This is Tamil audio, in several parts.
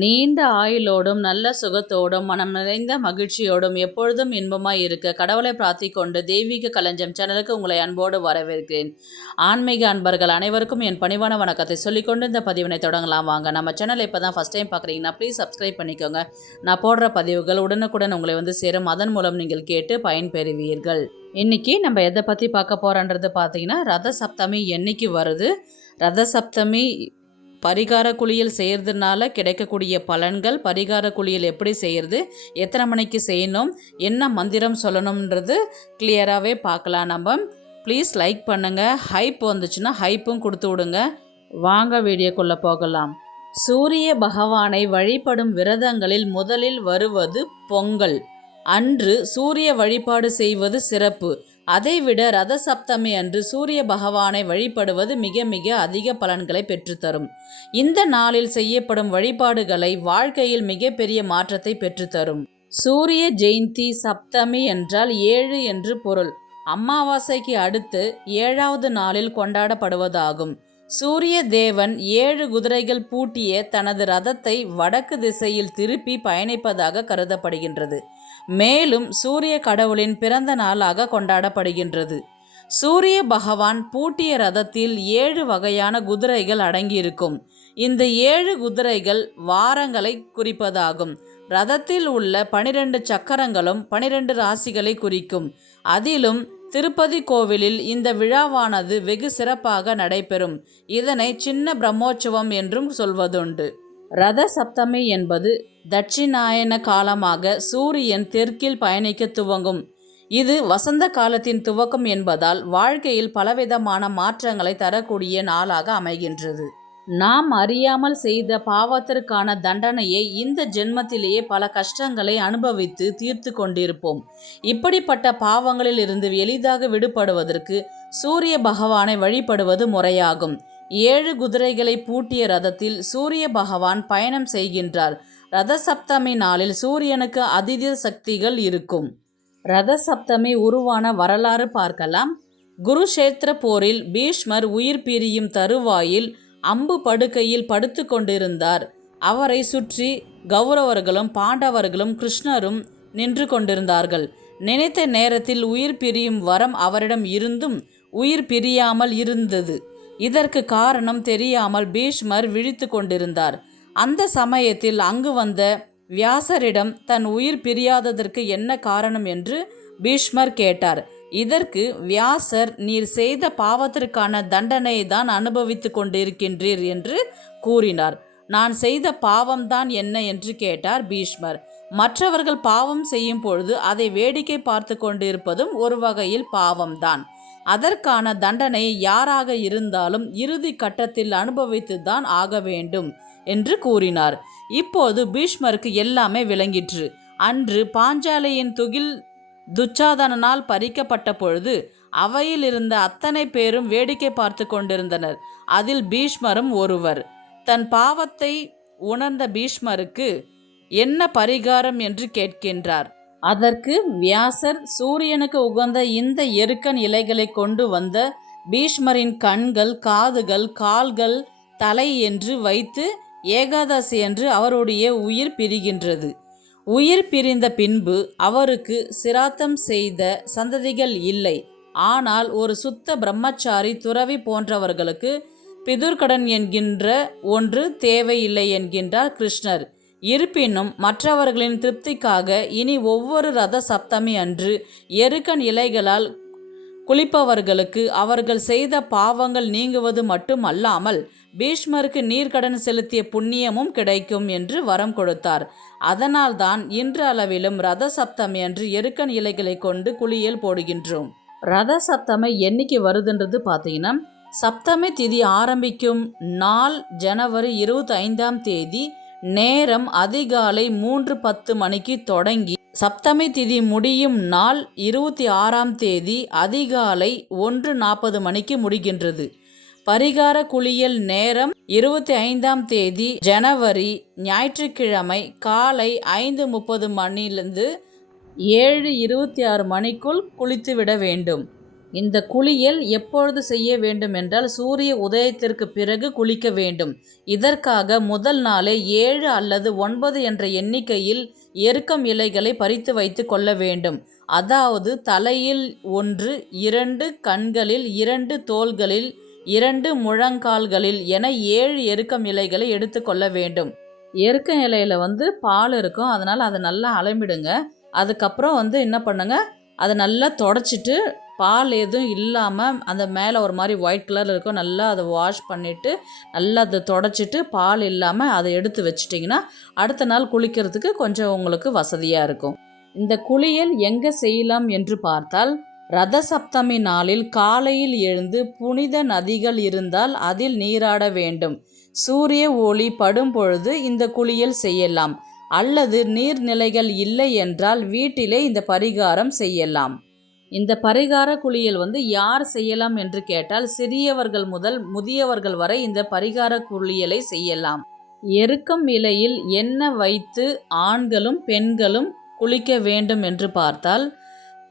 நீண்ட ஆயுளோடும் நல்ல சுகத்தோடும் மனம் நிறைந்த மகிழ்ச்சியோடும் எப்பொழுதும் இன்பமாய் இருக்க கடவுளை பிரார்த்திக்கொண்டு தெய்வீக களஞ்சியம் சேனலுக்கு உங்களை அன்போடு வரவேற்கிறேன். ஆன்மீக அன்பர்கள் அனைவருக்கும் என் பணிவான வணக்கத்தை சொல்லிக்கொண்டு இந்த பதிவினை தொடங்கலாம் வாங்க. நம்ம சேனலை இப்போ தான் ஃபஸ்ட் டைம் பார்க்குறீங்கன்னா ப்ளீஸ் சப்ஸ்கிரைப் பண்ணிக்கோங்க. நான் போடுற பதிவுகள் உடனுக்குடன் உங்களை வந்து சேரும். அதன் மூலம் நீங்கள் கேட்டு பயன்பெறுவீர்கள். இன்றைக்கி நம்ம எதை பற்றி பார்க்க போகிறோன்றது பார்த்தீங்கன்னா, ரத சப்தமி என்னைக்கு வருது, ரத சப்தமி பரிகார குளியல் செய்கிறதுனால கிடைக்கக்கூடிய பலன்கள், பரிகார குளியல் எப்படி செய்கிறது, எத்தனை மணிக்கு செய்யணும், என்ன மந்திரம் சொல்லணுன்றது கிளியராகவே பார்க்கலாம். நம்ம ப்ளீஸ் லைக் பண்ணுங்கள். ஹைப் வந்துச்சுன்னா ஹைப்பும் கொடுத்து விடுங்க. வாங்க வீடியோக்குள்ளே போகலாம். சூரிய பகவானை வழிபடும் விரதங்களில் முதலில் வருவது பொங்கல். அன்று சூரிய வழிபாடு செய்வது சிறப்பு. அதைவிட ரத சப்தமி அன்று சூரிய பகவானை வழிபடுவது மிக மிக அதிக பலன்களை பெற்றுத்தரும். இந்த நாளில் செய்யப்படும் வழிபாடுகளை வாழ்க்கையில் மிகப்பெரிய மாற்றத்தை பெற்றுத்தரும். சூரிய ஜெயந்தி சப்தமி என்றால் 7 என்று பொருள். அமாவாசைக்கு அடுத்து 7வது நாளில் கொண்டாடப்படுவதாகும். சூரிய தேவன் 7 குதிரைகள் பூட்டிய தனது ரதத்தை வடக்கு திசையில் திருப்பி பயணிப்பதாக கருதப்படுகின்றது. மேலும் சூரிய கடவுளின் பிறந்த நாளாக கொண்டாடப்படுகின்றது. சூரிய பகவான் பூட்டிய ரதத்தில் 7 வகையான குதிரைகள் அடங்கியிருக்கும். இந்த 7 குதிரைகள் வாரங்களை குறிப்பதாகும். ரதத்தில் உள்ள 12 சக்கரங்களும் 12 ராசிகளை குறிக்கும். அதிலும் திருப்பதி கோவிலில் இந்த விழாவானது வெகு சிறப்பாக நடைபெறும். இதனை சின்ன பிரம்மோற்சவம் என்றும் சொல்வதுண்டு. ரத சப்தமி என்பது தட்சிணாயன காலமாக சூரியன் தெற்கில் பயணிக்க துவங்கும். இது வசந்த காலத்தின் துவக்கம் என்பதால் வாழ்க்கையில் பலவிதமான மாற்றங்களை தரக்கூடிய நாளாக அமைகின்றது. நாம் அறியாமல் செய்த பாவத்திற்கான தண்டனையை இந்த ஜென்மத்திலேயே பல கஷ்டங்களை அனுபவித்து தீர்த்து கொண்டிருப்போம். இப்படிப்பட்ட பாவங்களில் இருந்து எளிதாக விடுபடுவதற்கு சூரிய பகவானை வழிபடுவது முறையாகும். 7 குதிரைகளை பூட்டிய ரதத்தில் சூரிய பகவான் பயணம் செய்கின்றார். ரத சப்தமி நாளில் சூரியனுக்கு அதீத சக்திகள் இருக்கும். ரத சப்தமி உருவான வரலாறு பார்க்கலாம். குருஷேத்திர போரில் பீஷ்மர் உயிர் பிரியும் தருவாயில் அம்பு படுக்கையில் படுத்து கொண்டிருந்தார். அவரை சுற்றி கௌரவர்களும் பாண்டவர்களும் கிருஷ்ணரும் நின்று கொண்டிருந்தார்கள். நினைத்த நேரத்தில் உயிர் பிரியும் வரம் அவரிடம் இருந்தும் உயிர் பிரியாமல் இருந்தது. இதற்கு காரணம் தெரியாமல் பீஷ்மர் விழித்து கொண்டிருந்தார். அந்த சமயத்தில் அங்கு வந்த வியாசரிடம் தன் உயிர் பிரியாததற்கு என்ன காரணம் என்று பீஷ்மர் கேட்டார். இதற்கு வியாசர், நீர் செய்த பாவத்திற்கான தண்டனையை தான் அனுபவித்து கொண்டிருக்கின்றீர் என்று கூறினார். நான் செய்த பாவம்தான் என்ன என்று கேட்டார் பீஷ்மர். மற்றவர்கள் பாவம் செய்யும் பொழுது அதை வேடிக்கை பார்த்து கொண்டிருப்பதும் ஒரு வகையில் பாவம்தான். அதற்கான தண்டனையை யாராக இருந்தாலும் இறுதி கட்டத்தில் அனுபவித்து தான் ஆக வேண்டும் என்று கூறினார். இப்போது பீஷ்மருக்கு எல்லாமே விளங்கிற்று. அன்று பாஞ்சாலியின் துகில் துச்சாதனனால் பறிக்கப்பட்ட பொழுது அவையில் இருந்த அத்தனை பேரும் வேடிக்கை பார்த்து கொண்டிருந்தனர். அதில் பீஷ்மரும் ஒருவர். தன் பாவத்தை உணர்ந்த பீஷ்மருக்கு என்ன பரிகாரம் என்று கேட்கின்றார். அதற்கு வியாசர் சூரியனுக்கு உகந்த இந்த எருக்கன் இலைகளை கொண்டு வந்த பீஷ்மரின் கண்கள், காதுகள், கால்கள், தலை என்று வைத்து ஏகாதசி என்று அவருடைய உயிர் பிரிகின்றது. உயிர் பிரிந்த பின்பு அவருக்கு சிராத்தம் செய்த சந்ததிகள் இல்லை. ஆனால் ஒரு சுத்த பிரம்மச்சாரி, துறவி போன்றவர்களுக்கு பிதுர்கடன் என்கின்ற ஒன்று தேவையில்லை என்கின்றார் கிருஷ்ணர். இருப்பினும் மற்றவர்களின் திருப்திக்காக இனி ஒவ்வொரு ரத சப்தமி அன்று எருக்கன் இலைகளால் குளிப்பவர்களுக்கு அவர்கள் செய்த பாவங்கள் நீங்குவது மட்டும் அல்லாமல் பீஷ்மருக்கு நீர்க்கடன் செலுத்திய புண்ணியமும் கிடைக்கும் என்று வரம் கொடுத்தார். அதனால்தான் இன்று அளவிலும் ரத சப்தமி அன்று எருக்கன் இலைகளை கொண்டு குளியல் போடுகின்றோம். ரத சப்தமி என்னைக்கு வருதுன்றது பார்த்தீங்கன்னா, சப்தமி திதி ஆரம்பிக்கும் நாள் ஜனவரி 25ஆம் தேதி. நேரம் அதிகாலை 3:10 மணிக்கு தொடங்கி சப்தமி திதி முடியும் நாள் 26ஆம் தேதி அதிகாலை 1:40 மணிக்கு முடிகின்றது. பரிகார குளியல் நேரம் 25ஆம் தேதி ஜனவரி ஞாயிற்றுக்கிழமை காலை 5:30 மணிலிருந்து 7:26 மணிக்குள் குளித்துவிட வேண்டும். இந்த குளியல் எப்பொழுது செய்ய வேண்டும் என்றால் சூரிய உதயத்திற்கு பிறகு குளிக்க வேண்டும். இதற்காக முதல் நாளே 7 அல்லது 9 என்ற எண்ணிக்கையில் எருக்கம் இலைகளை பறித்து வைத்து கொள்ள வேண்டும். அதாவது தலையில் 1, 2 கண்களில், 2 தோள்களில், 2 முழங்கால்களில் என 7 எருக்கம் இலைகளை எடுத்து கொள்ள வேண்டும். எருக்கம் இலையில் பால் இருக்கும், அதனால் அதை நல்லா அலம்பிடுங்க. அதுக்கப்புறம் என்ன பண்ணுங்க, அதை நல்லா தொடச்சிட்டு பால் எதுவும் இல்லாமல் அந்த மேலே ஒரு மாதிரி ஒயிட் கலரில் இருக்கும், நல்லா அதை வாஷ் பண்ணிவிட்டு நல்லா அதை தொடச்சிட்டு பால் இல்லாமல் அதை எடுத்து வச்சிட்டிங்கன்னா அடுத்த நாள் குளிக்கிறதுக்கு கொஞ்சம் உங்களுக்கு வசதியாக இருக்கும். இந்த குளியல் எங்கே செய்யலாம் என்று பார்த்தால், ரத சப்தமி நாளில் காலையில் எழுந்து புனித நதிகள் இருந்தால் அதில் நீராட வேண்டும். சூரிய ஒளி படும் பொழுது இந்த குளியல் செய்யலாம். அல்லது நீர்நிலைகள் இல்லை என்றால் வீட்டிலே இந்த பரிகாரம் செய்யலாம். இந்த பரிகார குளியல் யார் செய்யலாம் என்று கேட்டால், சிறியவர்கள் முதல் முதியவர்கள் வரை இந்த பரிகார குளியலை செய்யலாம். எருக்கம் இலையில் எண்ணெய் வைத்து ஆண்களும் பெண்களும் குளிக்க வேண்டும் என்று பார்த்தால்,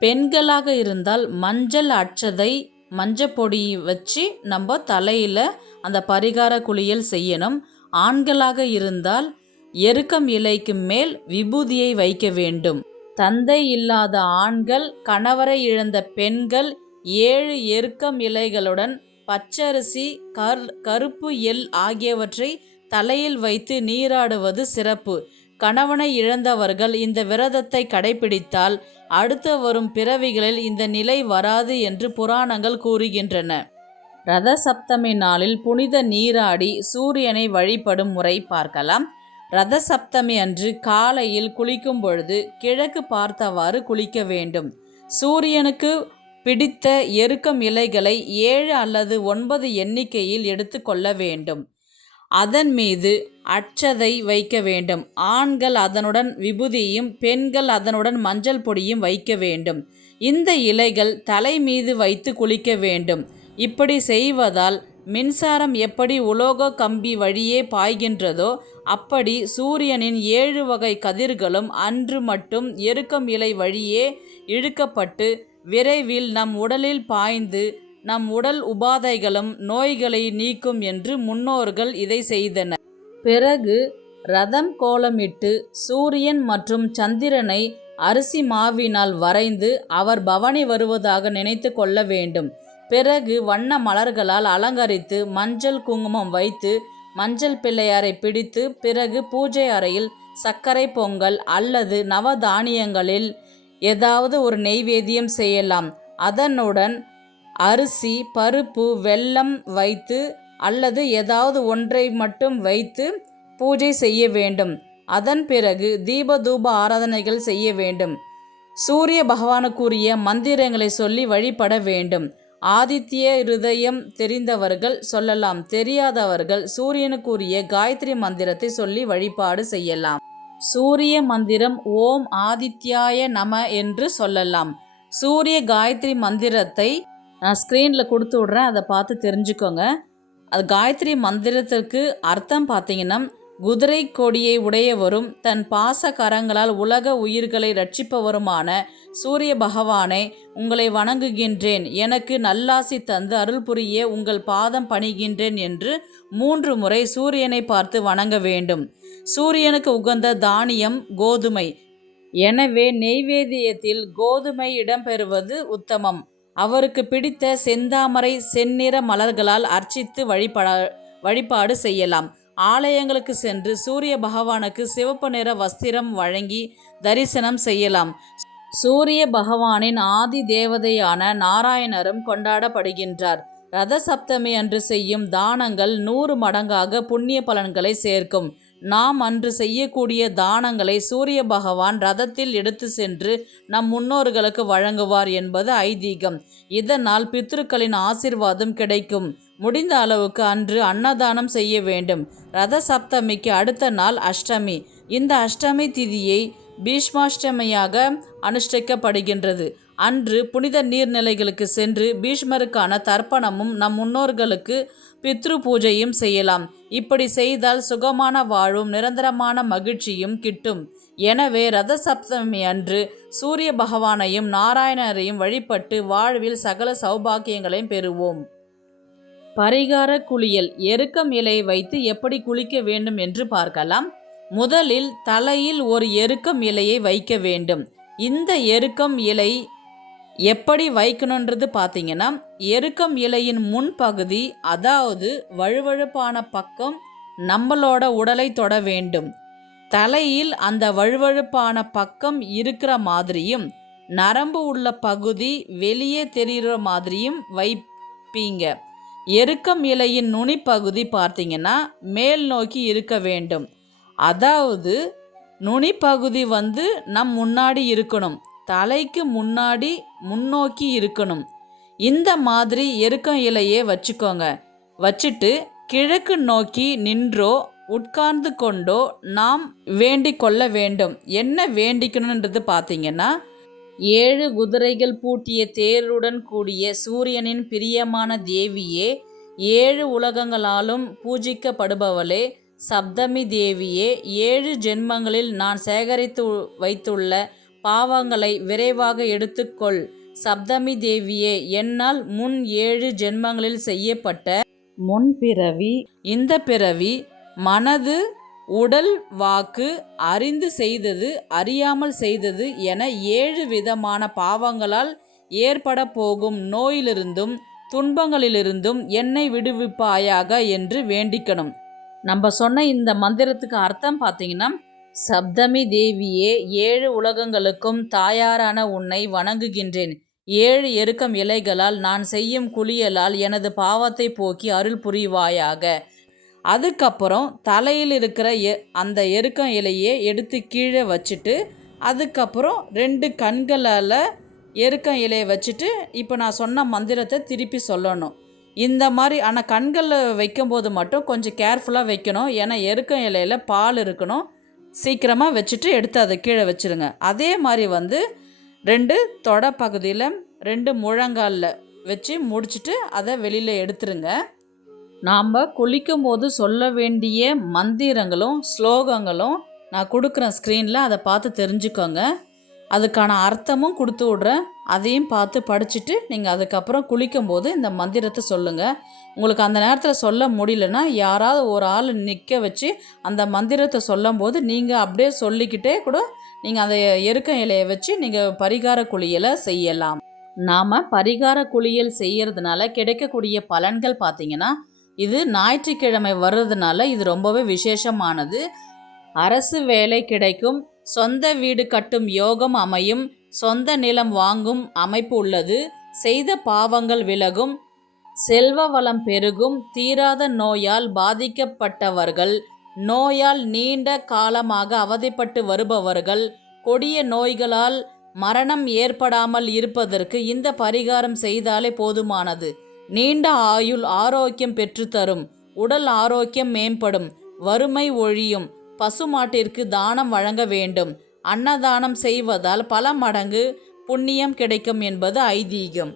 பெண்களாக இருந்தால் மஞ்சள் அட்சதை மஞ்சப்பொடி வச்சு நம்ம தலையில் அந்த பரிகார குளியல் செய்யணும். ஆண்களாக இருந்தால் எருக்கம் இலைக்கு மேல் விபூதியை வைக்க வேண்டும். தந்தை இல்லாத ஆண்கள், கணவரை இழந்த பெண்கள் 7 எருக்கம் இலைகளுடன் பச்சரிசி, கருப்பு எள் ஆகியவற்றை தலையில் வைத்து நீராடுவது சிறப்பு. கணவனை இழந்தவர்கள் இந்த விரதத்தை கடைபிடித்தால் அடுத்து வரும் பிறவிகளில் இந்த நிலை வராது என்று புராணங்கள் கூறுகின்றன. ரத சப்தமி நாளில் புனித நீராடி சூரியனை வழிபடும் முறை பார்க்கலாம். ரத சப்தமி அன்று காலையில் குளிக்கும் பொழுது கிழக்கு பார்த்தவாறு குளிக்க வேண்டும். சூரியனுக்கு பிடித்த எருக்கம் இலைகளை 7 அல்லது 9 எண்ணிக்கையில் எடுத்து கொள்ள வேண்டும். அதன் மீது அட்சதை வைக்க வேண்டும். ஆண்கள் அதனுடன் விபூதியும், பெண்கள் அதனுடன் மஞ்சள் பொடியும் வைக்க வேண்டும். இந்த இலைகள் தலை மீது வைத்து குளிக்க வேண்டும். இப்படி செய்வதால் மின்சாரம் எப்படி உலோக கம்பி வழியே பாய்கின்றதோ அப்படி சூரியனின் 7 வகை கதிர்களும் அன்று மட்டும் எருக்கம் இலை வழியே இழுக்கப்பட்டு விரைவில் நம் உடலில் பாய்ந்து நம் உடல் உபாதைகளும் நோய்களை நீக்கும் என்று முன்னோர்கள் இதை செய்தனர். பிறகு ரதம் கோலமிட்டு சூரியன் மற்றும் சந்திரனை அரிசி மாவினால் வரைந்து அவர் பவனி வருவதாக நினைத்து கொள்ள வேண்டும். பிறகு வண்ண மலர்களால் அலங்கரித்து மஞ்சள் குங்குமம் வைத்து மஞ்சள் பிள்ளையாரை பிடித்து பிறகு பூஜை அறையில் சர்க்கரை பொங்கல் அல்லது நவதானியங்களில் ஏதாவது ஒரு நெய்வேத்தியம் செய்யலாம். அதனுடன் அரிசி, பருப்பு, வெல்லம் வைத்து அல்லது ஏதாவது ஒன்றை மட்டும் வைத்து பூஜை செய்ய வேண்டும். அதன் பிறகு தீப தூப ஆராதனைகள் செய்ய வேண்டும். சூரிய பகவானுக்குரிய மந்திரங்களை சொல்லி வழிபட வேண்டும். ஆதித்ய இருதயம் தெரிந்தவர்கள் சொல்லலாம், தெரியாதவர்கள் சூரியனுக்குரிய காயத்ரி மந்திரத்தை சொல்லி வழிபாடு செய்யலாம். சூரிய மந்திரம் ஓம் ஆதித்யாய நம என்று சொல்லலாம். சூரிய காயத்ரி மந்திரத்தை நான் ஸ்க்ரீனில் கொடுத்து விட்றேன், அதை பார்த்து தெரிஞ்சுக்கோங்க. அது காயத்ரி மந்திரத்திற்கு அர்த்தம் பார்த்தீங்கன்னா, குதிரை கொடியை உடையவரும் தன் பாச கரங்களால் உலக உயிர்களை ரட்சிப்பவருமான சூரிய பகவானை உங்களை வணங்குகின்றேன், எனக்கு நல்லாசி தந்து அருள் புரிய உங்கள் பாதம் பணிகின்றேன் என்று 3 முறை சூரியனை பார்த்து வணங்க வேண்டும். சூரியனுக்கு உகந்த தானியம் கோதுமை. எனவே நெய்வேத்தியத்தில் கோதுமை இடம்பெறுவது உத்தமம். அவருக்கு பிடித்த செந்தாமரை செந்நிற மலர்களால் அர்ச்சித்து வழிபாடு செய்யலாம். ஆலயங்களுக்கு சென்று சூரிய பகவானுக்கு சிவப்பு நிற வஸ்திரம் வழங்கி தரிசனம் செய்யலாம். சூரிய பகவானின் ஆதி தேவதையான நாராயணரும் கொண்டாடப்படுகின்றார். ரத சப்தமி அன்று செய்யும் தானங்கள் 100 மடங்காக புண்ணிய பலன்களை சேர்க்கும். நாம் அன்று செய்யக்கூடிய தானங்களை சூரிய பகவான் ரதத்தில் எடுத்து சென்று நம் முன்னோர்களுக்கு வழங்குவார் என்பது ஐதீகம். இதனால் பித்ருக்களின் ஆசீர்வாதம் கிடைக்கும். முடிந்த அளவுக்கு அன்று அன்னதானம் செய்ய வேண்டும். ரத சப்தமிக்கு அடுத்த நாள் அஷ்டமி. இந்த அஷ்டமி திதியை பீஷ்மாஷ்டமியாக அனுஷ்டிக்கப்படுகின்றது. அன்று புனித நீர்நிலைகளுக்கு சென்று பீஷ்மருக்கான தர்ப்பணமும் நம் முன்னோர்களுக்கு பித்ரு பூஜையும் செய்யலாம். இப்படி செய்தால் சுகமான வாழ்வும் நிரந்தரமான மகிழ்ச்சியும் கிட்டும். எனவே ரத சப்தமி அன்று சூரிய பகவானையும் நாராயணரையும் வழிபட்டு வாழ்வில் சகல சௌபாக்கியங்களையும் பெறுவோம். பரிகார குளியல். எருக்கம் இலையை வைத்து எப்படி குளிக்க வேண்டும் என்று பார்க்கலாம். முதலில் தலையில் ஒரு எருக்கம் இலையை வைக்க வேண்டும். இந்த எருக்கம் இலை எப்படி வைக்கணுன்றது பார்த்தீங்கன்னா, எருக்கம் இலையின் முன்பகுதி, அதாவது வழுவழுப்பான பக்கம் நம்மளோட உடலை தொட வேண்டும். தலையில் அந்த வழுவழுப்பான பக்கம் இருக்கிற மாதிரியும் நரம்பு உள்ள பகுதி வெளியே தெரிகிற மாதிரியும் வைப்பீங்க. எருக்கம் இலையின் நுனிப்பகுதி பார்த்தீங்கன்னா மேல் நோக்கி இருக்க வேண்டும். அதாவது நுனிப்பகுதி நம் முன்னாடி இருக்கணும், தலைக்கு முன்னாடி முன்னோக்கி இருக்கணும். இந்த மாதிரி எருக்கம் இலையே வச்சுக்கோங்க. வச்சுட்டு கிழக்கு நோக்கி நின்றோ உட்கார்ந்து கொண்டோ நாம் வேண்டிக் கொள்ள வேண்டும். என்ன வேண்டிக்கணுன்றது பார்த்தீங்கன்னா, 7 குதிரைகள் பூட்டிய தேருடன் கூடிய சூரியனின் பிரியமான தேவியே, 7 உலகங்களாலும் பூஜிக்கப்படுபவளே, சப்தமி தேவியே, 7 ஜென்மங்களில் நான் சேகரித்து வைத்துள்ள பாவங்களை விரைவாக எடுத்துக்கொள். சப்தமி தேவியே, என்னால் முன் 7 ஜென்மங்களில் செய்யப்பட்ட முன்பிறவி, இந்த பிறவி, மனது, உடல், வாக்கு, அறிந்து செய்தது, அறியாமல் செய்தது என 7 விதமான பாவங்களால் ஏற்பட போகும் நோயிலிருந்தும் துன்பங்களிலிருந்தும் என்னை விடுவிப்பாயாக என்று வேண்டிக்கணும். நம்ம சொன்ன இந்த மந்திரத்துக்கு அர்த்தம் பார்த்தீங்கன்னா, சப்தமி தேவியே, 7 உலகங்களுக்கும் தாயாரான உன்னை வணங்குகின்றேன். 7 எருக்கம் இலைகளால் நான் செய்யும் குளியலால் எனது பாவத்தை போக்கி அருள் புரிவாயாக. அதுக்கப்புறம் தலையில் இருக்கிற அந்த எருக்கம் இலையை எடுத்து கீழே வச்சுட்டு, அதுக்கப்புறம் 2 கண்களால் எருக்கம் இலையை வச்சுட்டு இப்போ நான் சொன்ன மந்திரத்தை திருப்பி சொல்லணும். இந்த மாதிரி ஆனால் கண்களில் வைக்கும்போது மட்டும் கொஞ்சம் கேர்ஃபுல்லாக வைக்கணும். ஏன்னா எருக்கம் இலையில் பால் இருக்கணும். சீக்கிரமாக வச்சுட்டு எடுத்து அதை கீழே வச்சுருங்க. அதே மாதிரி 2 தொடை பகுதியில் 2 முழங்காலில் வச்சு முடிச்சுட்டு அதை வெளியில் எடுத்துருங்க. நாம் குளிக்கும் போது சொல்ல வேண்டிய மந்திரங்களும் ஸ்லோகங்களும் நான் கொடுக்குறேன் ஸ்க்ரீனில், அதை பார்த்து தெரிஞ்சுக்கோங்க. அதுக்கான அர்த்தமும் கொடுத்து விட்றேன், அதையும் பார்த்து படிச்சுட்டு நீங்கள் அதுக்கப்புறம் குளிக்கும்போது இந்த மந்திரத்தை சொல்லுங்கள். உங்களுக்கு அந்த நேரத்தில் சொல்ல முடியலன்னா யாராவது ஒரு ஆள் நிற்க வச்சு அந்த மந்திரத்தை சொல்லும் போது நீங்கள் அப்படியே சொல்லிக்கிட்டே கூட நீங்கள் அந்த எருக்கம் இலையை வச்சு நீங்கள் பரிகார குளியலை செய்யலாம். நாம் பரிகார குளியல் செய்கிறதுனால கிடைக்கக்கூடிய பலன்கள் பார்த்திங்கன்னா, இது ஞாயிற்றுக்கிழமை வர்றதுனால இது ரொம்பவே விசேஷமானது. அரசு வேலை கிடைக்கும், சொந்த வீடு கட்டும் யோகம் அமையும், சொந்த நிலம் வாங்கும் அமைப்பு உள்ளது, செய்த பாவங்கள் விலகும், செல்வ வளம் பெருகும், தீராத நோயால் பாதிக்கப்பட்டவர்கள், நோயால் நீண்ட காலமாக அவதிப்பட்டு வருபவர்கள், கொடிய நோய்களால் மரணம் ஏற்படாமல் இருப்பதற்கு இந்த பரிகாரம் செய்தாலே போதுமானது. நீண்ட ஆயுள் ஆரோக்கியம் பெற்றுத்தரும், உடல் ஆரோக்கியம் மேம்படும், வறுமை ஒழியும். பசுமாட்டிற்கு தானம் வழங்க வேண்டும். அன்னதானம் செய்வதால் பல மடங்கு புண்ணியம் கிடைக்கும் என்பது ஐதீகம்.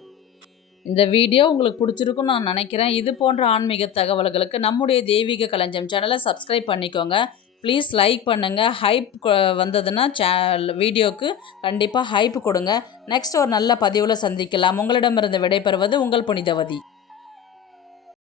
இந்த வீடியோ உங்களுக்கு பிடிச்சிருக்குன்னு நான் நினைக்கிறேன். இது போன்ற ஆன்மீக தகவல்களுக்கு நம்முடைய தெய்வீக களஞ்சியம் சேனலை சப்ஸ்கிரைப் பண்ணிக்கோங்க. ப்ளீஸ் லைக் பண்ணுங்கள். ஹைப் வந்ததுன்னா வீடியோவுக்கு கண்டிப்பாக ஹைப் கொடுங்க. நெக்ஸ்ட் ஒரு நல்ல பதிவில் சந்திக்கலாம். உங்களிடமிருந்து விடைபெறுவது உங்கள் புனிதவதி.